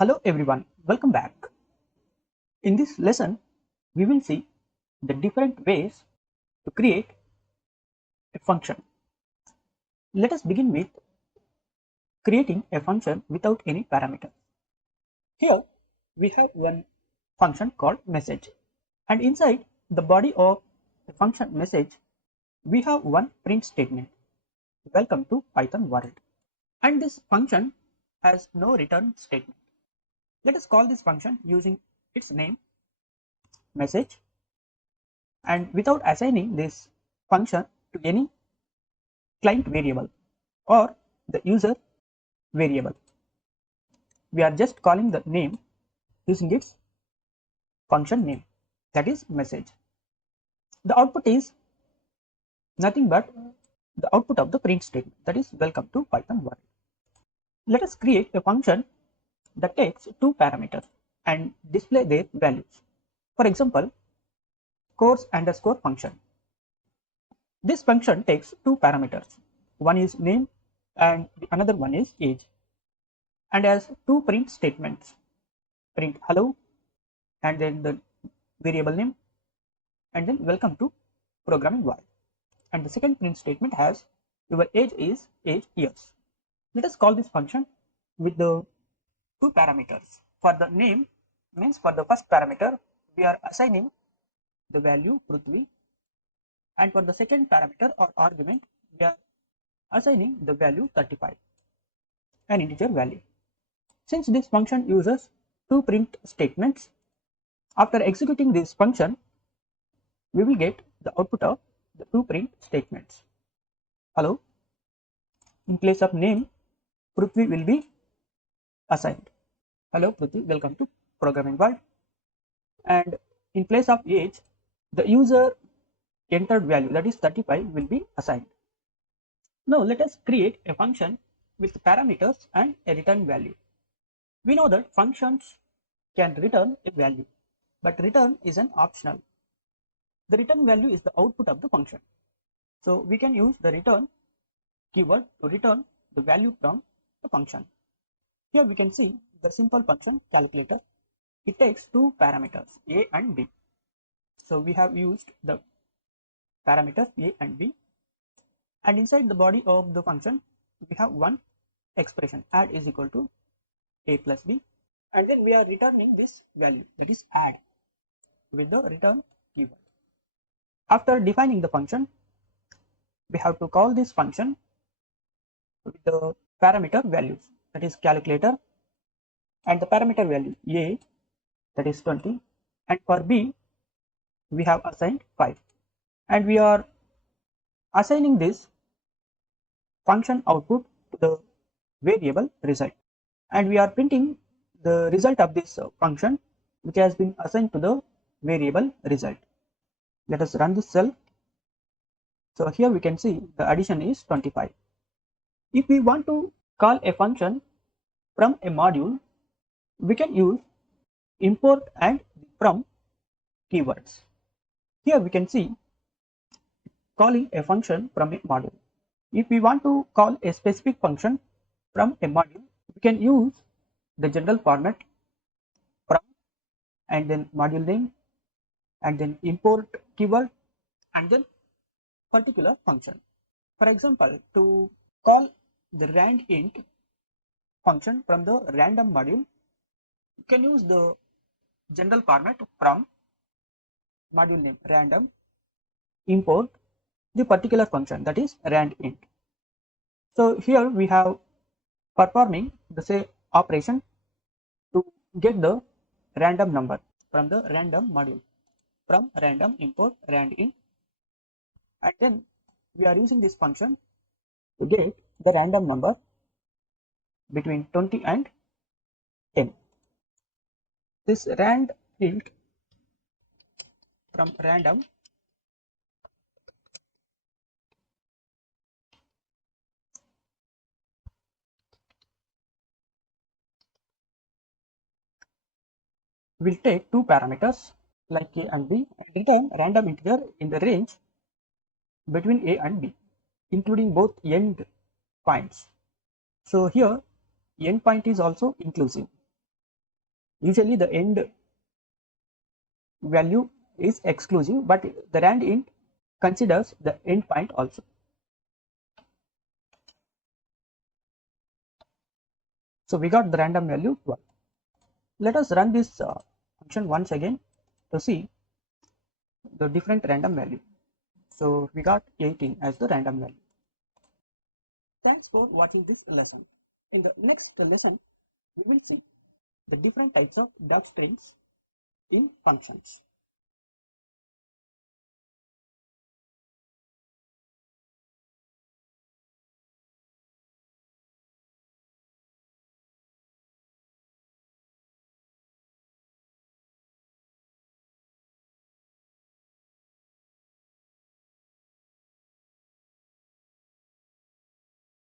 Hello everyone, welcome back. In this lesson, we will see the different ways to create a function. Let us begin with creating a function without any parameter. Here, we have one function called message, and inside the body of the function message, we have one print statement. Welcome to Python world. And this function has no return statement. Let us call this function using its name message, and without assigning this function to any client variable or the user variable. We are just calling the name using its function name, that is message. The output is nothing but the output of the print statement, that is welcome to Python world. Let us create a function that takes two parameters and display their values. For example, course underscore function. This function takes two parameters. One is name and the another one is age, and has two print statements, print hello and then the variable name and then welcome to programming world. And the second print statement has your age is age years. Let us call this function with the two parameters. For the name means for the first parameter we are assigning the value Prithvi, and for the second parameter or argument we are assigning the value 35, an integer value. Since this function uses two print statements, after executing this function we will get the output of the two print statements. Hello. In place of name, Prithvi will be assigned. Hello Prithvi, welcome to programming world. And in place of age, the user entered value, that is 35, will be assigned. Now let us create a function with parameters and a return value. We know that functions can return a value, but return is an optional. The return value is the output of the function. So we can use the return keyword to return the value from the function. Here we can see the simple function calculator. It takes two parameters a and b. So we have used the parameters a and b, and inside the body of the function we have one expression add is equal to a plus b, and then we are returning this value, that is add, with the return keyword. After defining the function, we have to call this function with the parameter values, that is calculator, and the parameter value a, that is 20, and for b we have assigned 5, and we are assigning this function output to the variable result, and we are printing the result of this function which has been assigned to the variable result. Let us run this cell. So here we can see the addition is 25. If we want to call a function from a module, we can use import and from keywords. Here we can see calling a function from a module. If we want to call a specific function from a module, we can use the general format from and then module name and then import keyword and then particular function. For example, to call the randint function from the random module, you can use the general format from module name random import the particular function, that is randint. So here we have performing the same operation to get the random number from the random module from random import randint, and then we are using this function to get the random number between 20 and 10. This randint from random will take two parameters like a and b and return random integer in the range between a and b, including both end points. So here end point is also inclusive. Usually the end value is exclusive, but the rand int considers the end point also. So we got the random value 12. Let us run this function once again to see the different random value. So we got 18 as the random value. Thanks for watching this lesson. In the next lesson, we will see the different types of dot strings in functions.